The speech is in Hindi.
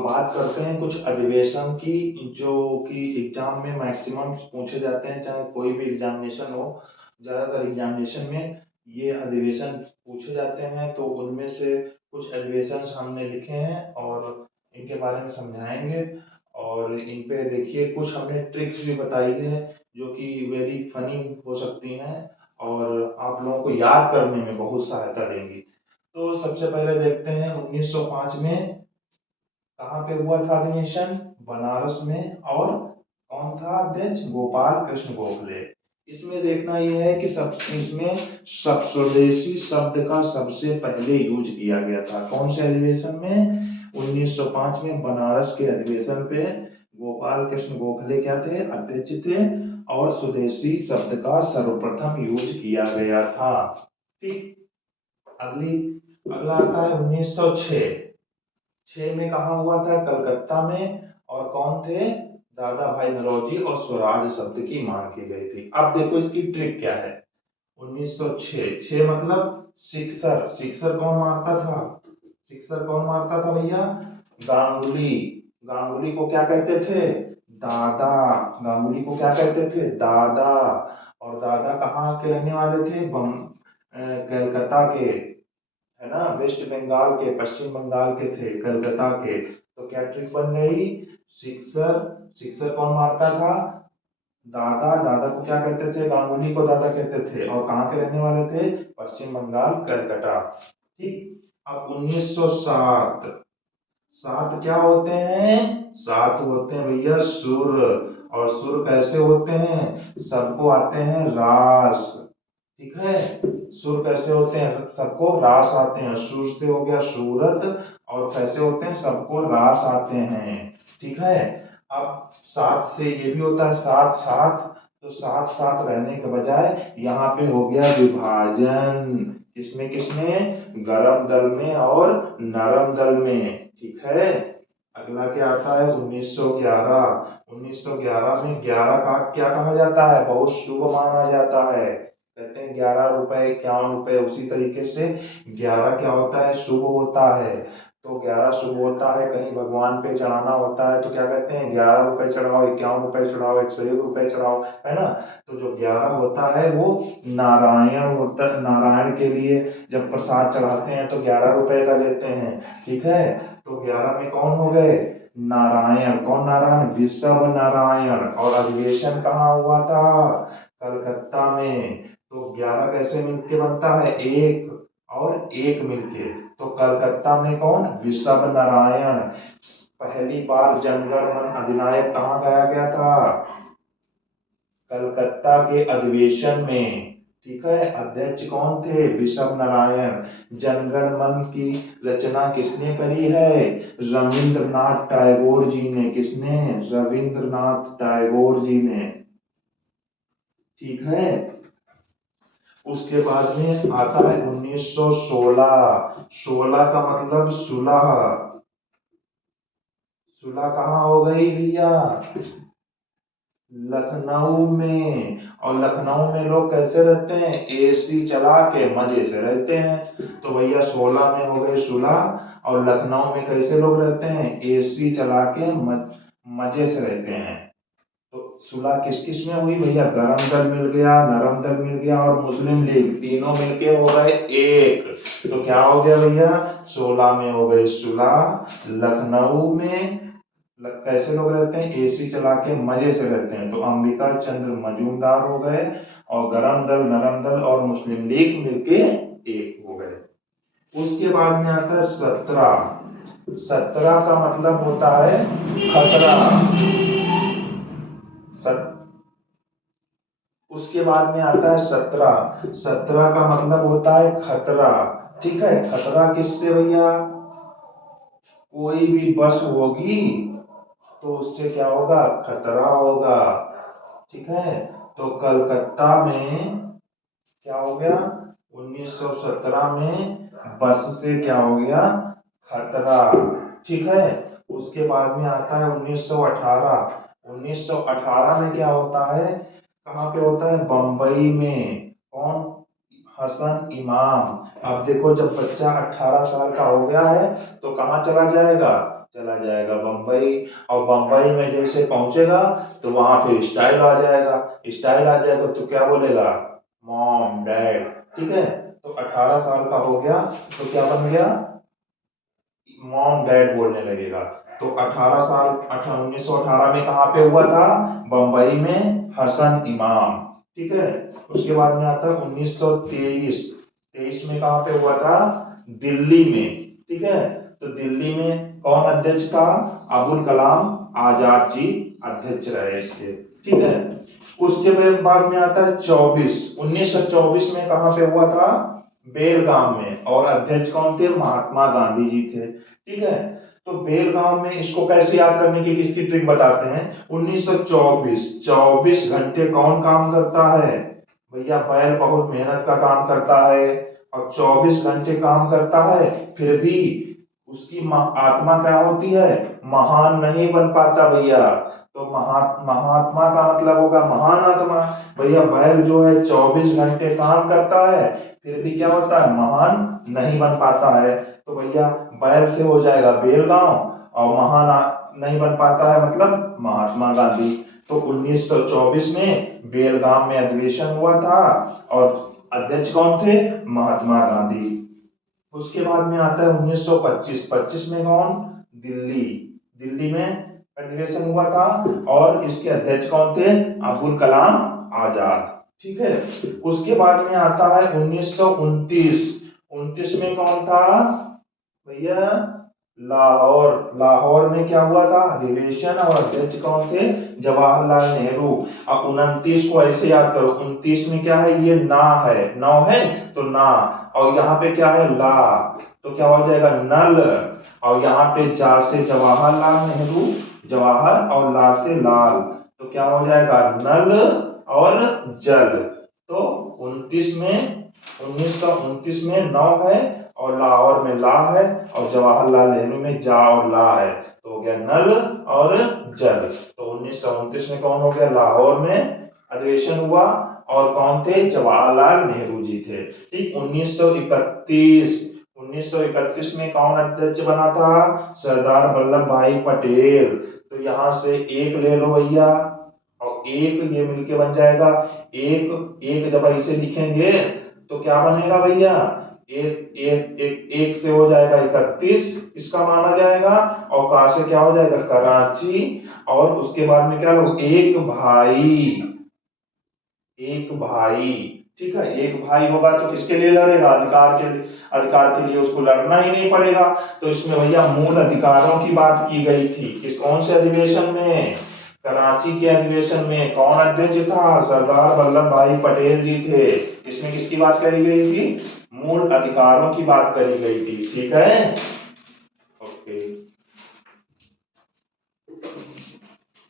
बात करते हैं कुछ अधिवेशन की, जो कि एग्जाम में मैक्सिमम पूछे जाते हैं, चाहे कोई भी एग्जामिनेशन हो। ज़्यादातर एग्जामिनेशन में ये अधिवेशन पूछे जाते हैं, तो उनमें से कुछ अधिवेशन हमने लिखे हैं और इनके बारे में समझाएंगे। और इन पे देखिए कुछ हमने ट्रिक्स भी बताई है जो कि वेरी फनी हो सकती हैं और आप लोगों को याद करने में बहुत सहायता देंगी। तो सबसे पहले देखते हैं 1905 में कहाँ पे हुआ था अधिवेशन? बनारस में। और कौन था अध्यक्ष? गोपाल कृष्ण गोखले। इसमें देखना यह है कि सब इसमें सब स्वदेशी शब्द का सबसे पहले यूज किया गया था। कौन से अधिवेशन में? 1905 में बनारस के अधिवेशन पे गोपाल कृष्ण गोखले क्या थे? अध्यक्ष थे। और स्वदेशी शब्द का सर्वप्रथम यूज किया गया था। ठीक। अगली अगला आता है 1906। 6 में कहा हुआ था? कलकत्ता में। और कौन थे? दादा भाई नौरोजी और स्वराज शब्द की मांग की गई थी। अब देखो इसकी ट्रिक क्या है। 1906, 6 मतलब सिक्सर। सिक्सर कौन मारता था? सिक्सर कौन मारता था भैया? गांगुली। गांगुली को क्या कहते थे? दादा। गांगुली को क्या कहते थे? दादा। और दादा कहाँ के रहने वाले थे? कलकत्ता के, है ना, वेस्ट बंगाल के, पश्चिम बंगाल के थे, कलकत्ता के। तो क्या ट्रिक बन गई? सिक्सर। सिक्सर कौन मारता था? दादा। दादा को क्या कहते थे? गांगुली को दादा कहते थे। और कहाँ के रहने वाले थे? पश्चिम बंगाल, कलकत्ता। ठीक। अब 1907। सात क्या होते हैं? सात होते हैं भैया सुर। और सुर कैसे होते हैं? सबको आते हैं रास। ठीक है। सुर कैसे होते हैं? सबको रास आते हैं। सुर से हो गया सूरत। और कैसे होते हैं? सबको रास आते हैं। ठीक है। अब सात से ये भी होता है सात सात। तो सात सात रहने के बजाय यहाँ पे हो गया विभाजन। किसमें किसमें? गरम दल में और नरम दल में। ठीक है। अगला क्या आता है? 1911। 1911 में 11 का क्या कहा जाता है? बहुत शुभ माना जाता है। कहते हैं 11 रुपए, 51 रुपए। उसी तरीके से 11 क्या होता है? शुभ होता है। तो 11 शुभ होता है। कहीं भगवान पे चढ़ाना होता है तो क्या कहते हैं? 11 रुपए चढ़ाओ, 51 रुपए चढ़ाओ, 101 रुपए चढ़ाओ, है ना। तो जो 11 होता है वो नारायण होता है। नारायण के लिए जब प्रसाद चढ़ाते हैं तो 11 रुपए का लेते हैं। ठीक है। तो 11 में कौन हो गए? नारायण। कौन नारायण? विश्व नारायण। और अधिवेशन कहाँ हुआ था? कलकत्ता में। तो 11 कैसे मिलके बनता है? एक और एक मिलके। तो कलकत्ता में कौन? विश्व नारायण। पहली बार जनगण मन अधिनायक कहाँ गाया गया था? कलकत्ता के अधिवेशन में। ठीक है। अध्यक्ष कौन थे? विश्व नारायण। जनगण मन की रचना किसने करी है? रविंद्रनाथ टैगोर जी ने। किसने? रविंद्रनाथ टैगोर जी ने। ठीक है। उसके बाद में आता है 1916। 16 का मतलब सुलह। सुलह कहाँ हो गई भैया? लखनऊ में। और लखनऊ में लोग कैसे रहते हैं? एसी चला के मजे से रहते हैं। तो भैया 16 में हो गए सुलह। और लखनऊ में कैसे लोग रहते हैं? एसी चला के मजे से रहते हैं। तो सुलह किस किस में हुई भैया? गरम दल मिल गया, नरम दल मिल गया और मुस्लिम लीग, तीनों मिलके हो गए एक। तो क्या हो गया भैया? 16 में हो गई सुलह। लखनऊ में कैसे लोग रहते हैं? एसी चला के मजे से रहते हैं। तो अंबिका चंद्र मजूमदार हो गए। और गरम दल, नरम दल और मुस्लिम लीग मिलके एक हो गए। उसके बाद में आता है 17। 17 का मतलब होता है खतरा। उसके बाद में आता है 17। 17 का मतलब होता है खतरा। ठीक है। खतरा किससे भैया? कोई भी बस होगी तो उससे क्या होगा? खतरा होगा। ठीक है। तो कलकत्ता में क्या हो गया? 1917 में बस से क्या हो गया? खतरा। ठीक है। उसके बाद में आता है 1918। 1918 में क्या होता है? कहाँ पे होता है? बंबई में। कौन? हसन इमाम। अब देखो जब बच्चा 18 साल का हो गया है तो कहाँ चला जाएगा? चला जाएगा बम्बई। और बम्बई में जैसे पहुंचेगा तो वहां फिर स्टाइल आ जाएगा। स्टाइल आ जाएगा तो क्या बोलेगा, मॉम डैड। ठीक है, तो 18 साल का हो गया तो क्या बन गया, मॉम डैड बोलने लगेगा। तो 18 साल 1918 में कहाँ पे हुआ था, बम्बई में हसन इमाम। ठीक है, उसके बाद में आता है 1923। 23 में कहाँ पे हुआ था, दिल्ली में। ठीक है, तो दिल्ली में कौन अध्यक्ष था, अबुल कलाम आजाद जी अध्यक्ष रहे इसके। ठीक है, उसके बाद में आता है 1924 में कहाँ पे हुआ था, बेलगाम में, और अध्यक्ष कौन थे, महात्मा गांधी जी थे। ठीक है, तो बेलगाम में इसको कैसे याद करने की किसकी ट्रिक बताते हैं। 1924, 24 घंटे कौन काम करता है भैया, बैल बहुत मेहनत का काम करता है और 24 घंटे काम करता है, फिर भी उसकी आत्मा क्या होती है, महान नहीं बन पाता भैया। तो महात्मा का मतलब होगा महान आत्मा। भैया बैल जो है 24 घंटे काम करता है, फिर भी क्या होता है, महान नहीं बन पाता है। तो भैया बैल से हो जाएगा बेलगांव, और महान नहीं बन पाता है मतलब महात्मा गांधी। तो 1924 में बेलगाम में अधिवेशन हुआ था और अध्यक्ष कौन थे, महात्मा गांधी। उसके बाद में आता है 1925। 25 में कौन, दिल्ली। दिल्ली में अधिवेशन हुआ था और इसके अध्यक्ष कौन थे, अबुल कलाम आजाद। ठीक है, उसके बाद में आता है 1929। 29 में कौन था भैया, लाहौर। लाहौर में क्या हुआ था, अधिवेशन, और अध्यक्ष कौन थे, जवाहरलाल नेहरू। अब 29 को ऐसे याद करो, 29 में क्या है, ये ना है, नौ है तो ना, और यहाँ पे क्या है, ला, तो क्या हो जाएगा, नल। और यहाँ पे जा से जवाहरलाल नेहरू, जवाहर, और ला से लाल, तो क्या हो जाएगा, नल और जल। तो 29 में 1929 में नौ है, और लाहौर में ला है, और जवाहरलाल नेहरू में जा और ला है, तो हो गया नल और जल। तो 1929 में कौन हो गया, लाहौर में अधिवेशन हुआ, और कौन थे, जवाहरलाल नेहरू जी थे। ठीक, 1931 में कौन अध्यक्ष बना था, सरदार वल्लभ भाई पटेल। तो यहां से एक ले लो भैया, और एक ये मिलके बन जाएगा, एक एक जब ऐसे लिखेंगे तो क्या बनेगा भैया, एक से हो जाएगा 31, इसका माना जाएगा, और का से क्या हो जाएगा, कराची, और उसके बाद में क्या लो, एक भाई। एक भाई, ठीक है, एक भाई होगा तो किसके लिए लड़ेगा, अधिकार के लिए उसको लड़ना ही नहीं पड़ेगा। तो इसमें भैया मूल अधिकारों की बात की गई थी, किस कौन से अधिवेशन में, कराची के अधिवेशन में। कौन अध्यक्ष था, सरदार वल्लभ भाई पटेल जी थे। इसमें किसकी बात करी गई थी, मूल अधिकारों की बात करी गई थी। ठीक है,